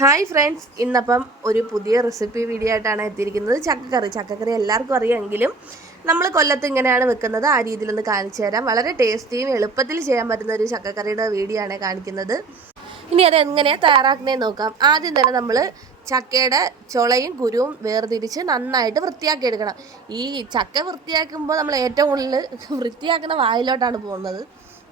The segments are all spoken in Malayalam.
ഹായ് ഫ്രണ്ട്സ്, ഇന്നപ്പം ഒരു പുതിയ റെസിപ്പി വീഡിയോ ആയിട്ടാണ് എത്തിയിരിക്കുന്നത്. ചക്കക്കറി എല്ലാവർക്കും അറിയാമെങ്കിലും നമ്മൾ കൊല്ലത്ത് ഇങ്ങനെയാണ് വെക്കുന്നത്. ആ രീതിയിലൊന്ന് കാണിച്ചു തരാം. വളരെ ടേസ്റ്റിയും എളുപ്പത്തിൽ ചെയ്യാൻ പറ്റുന്ന ഒരു ചക്കക്കറിയുടെ വീഡിയോ ആണ് കാണിക്കുന്നത്. ഇനി അത് എങ്ങനെയാണ് തയ്യാറാക്കുന്നതെന്ന് നോക്കാം. ആദ്യം തന്നെ നമ്മൾ ചക്കയുടെ ചുളയും കുരുവും വേർതിരിച്ച് നന്നായിട്ട് വൃത്തിയാക്കി എടുക്കണം. ഈ ചക്ക വൃത്തിയാക്കുമ്പോൾ നമ്മൾ ഏറ്റവും കൂടുതൽ വൃത്തിയാക്കുന്ന വായിലോട്ടാണ് പോകുന്നത്.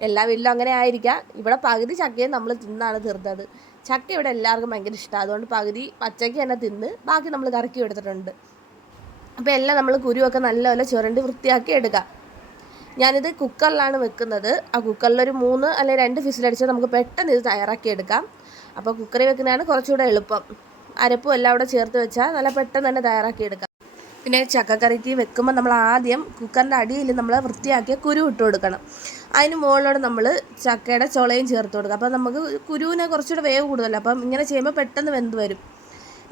എല്ലാ വീട്ടിലും അങ്ങനെ ആയിരിക്കാം. ഇവിടെ പകുതി ചക്കയും നമ്മൾ തിന്നാണ് തീർത്തത്. ചക്ക ഇവിടെ എല്ലാവർക്കും ഭയങ്കര ഇഷ്ടമാണ്. അതുകൊണ്ട് പകുതി പച്ചയ്ക്ക് തന്നെ തിന്ന് ബാക്കി നമ്മൾ കറക്കി എടുത്തിട്ടുണ്ട്. അപ്പോൾ എല്ലാം നമ്മൾ കുരുവൊക്കെ നല്ലപോലെ ചുരണ്ടി വൃത്തിയാക്കി എടുക്കാം. ഞാനിത് കുക്കറിലാണ് വെക്കുന്നത്. ആ കുക്കറിലൊരു 3 അല്ലെങ്കിൽ 2 ഫിസിലടിച്ചാൽ നമുക്ക് പെട്ടെന്ന് ഇത് തയ്യാറാക്കി എടുക്കാം. അപ്പോൾ കുക്കറിൽ വെക്കുന്നതാണ് കുറച്ചുകൂടെ എളുപ്പം. അരപ്പും എല്ലാം അവിടെ ചേർത്ത് വെച്ചാൽ നല്ല പെട്ടെന്ന് തന്നെ തയ്യാറാക്കി എടുക്കാം. പിന്നെ ചക്കക്കറിക്ക് വെക്കുമ്പോൾ നമ്മൾ ആദ്യം കുക്കറിൻ്റെ അടിയിൽ നമ്മൾ വൃത്തിയാക്കിയ കുരു ഇട്ട് കൊടുക്കണം. അതിന് മുകളിലോട് നമ്മൾ ചക്കയുടെ ചുളയും ചേർത്ത് കൊടുക്കുക. അപ്പോൾ നമുക്ക് കുരുവിന് കുറച്ചുകൂടെ വേവ് കൂടുതലല്ല. അപ്പം ഇങ്ങനെ ചെയ്യുമ്പോൾ പെട്ടെന്ന് വെന്ത് വരും.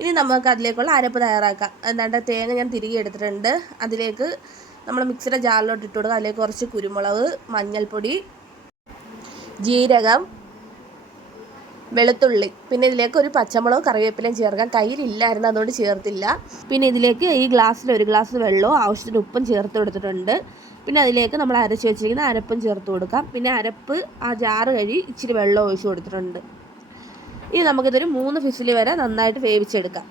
ഇനി നമുക്ക് അതിലേക്കുള്ള അരപ്പ് തയ്യാറാക്കാം. എന്താണ്ട് തേങ്ങ ഞാൻ തിരികെ എടുത്തിട്ടുണ്ട്. അതിലേക്ക് നമ്മൾ മിക്സിയുടെ ജാറിലോട്ട് ഇട്ട് കൊടുക്കുക. അതിലേക്ക് കുറച്ച് കുരുമുളക്, മഞ്ഞൾപ്പൊടി, ജീരകം, വെളുത്തുള്ളി, പിന്നെ ഇതിലേക്ക് ഒരു പച്ചമുളക്, കറിവേപ്പിലയും ചേർക്കാം. കയ്യിലില്ലായിരുന്നു, അതുകൊണ്ട് ചേർത്തില്ല. പിന്നെ ഇതിലേക്ക് ഈ ഗ്ലാസ്സിൽ 1 ഗ്ലാസ് വെള്ളവും ആവശ്യത്തിന് ഉപ്പും ചേർത്ത് കൊടുത്തിട്ടുണ്ട്. പിന്നെ അതിലേക്ക് നമ്മൾ അരച്ച് വെച്ചിരിക്കുന്ന അരപ്പും ചേർത്ത് കൊടുക്കാം. പിന്നെ അരപ്പ് ആ ജാറ് കഴി ഇച്ചിരി വെള്ളം ഒഴിച്ച് കൊടുത്തിട്ടുണ്ട്. ഇനി നമുക്കിതൊരു 3 ഫിസിൽ വരെ നന്നായിട്ട് വേവിച്ചെടുക്കാം.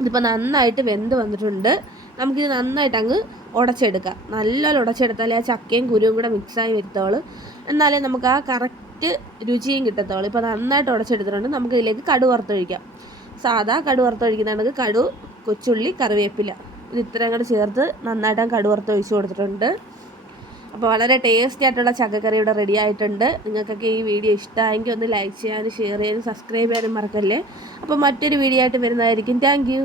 ഇതിപ്പോൾ നന്നായിട്ട് വെന്ത് വന്നിട്ടുണ്ട്. നമുക്കിത് നന്നായിട്ട് അങ്ങ് ഉടച്ചെടുക്കാം. നല്ലോണം ഉടച്ചെടുത്താലേ ആ ചക്കയും കുരുവും കൂടെ മിക്സായി വരുത്തോളൂ. എന്നാലേ നമുക്ക് ആ കറക്റ്റ് രുചിയും കിട്ടത്തോളൂ. ഇപ്പോൾ നന്നായിട്ട് ഉടച്ചെടുത്തിട്ടുണ്ട്. നമുക്ക് ഇതിലേക്ക് കടുക് വറുത്തൊഴിക്കാം. സാധാ കടുക് വറുത്തൊഴിക്കുന്നുണ്ടെങ്കിൽ കടുക്, കൊച്ചുള്ളി, കറിവേപ്പില ഇത് ഇത്രയും കൂടെ ചേർത്ത് നന്നായിട്ട് കടുക് വറുത്തൊഴിച്ച് കൊടുത്തിട്ടുണ്ട്. അപ്പോൾ വളരെ ടേസ്റ്റി ആയിട്ടുള്ള ചക്കക്കറി ഇവിടെ റെഡി ആയിട്ടുണ്ട്. നിങ്ങൾക്കൊക്കെ ഈ വീഡിയോ ഇഷ്ടമായെങ്കിൽ ഒന്ന് ലൈക്ക് ചെയ്യാനും ഷെയർ ചെയ്യാനും സബ്സ്ക്രൈബ് ചെയ്യാനും മറക്കല്ലേ. അപ്പോൾ മറ്റൊരു വീഡിയോ ആയിട്ട് വരുന്നതായിരിക്കും. Thank you.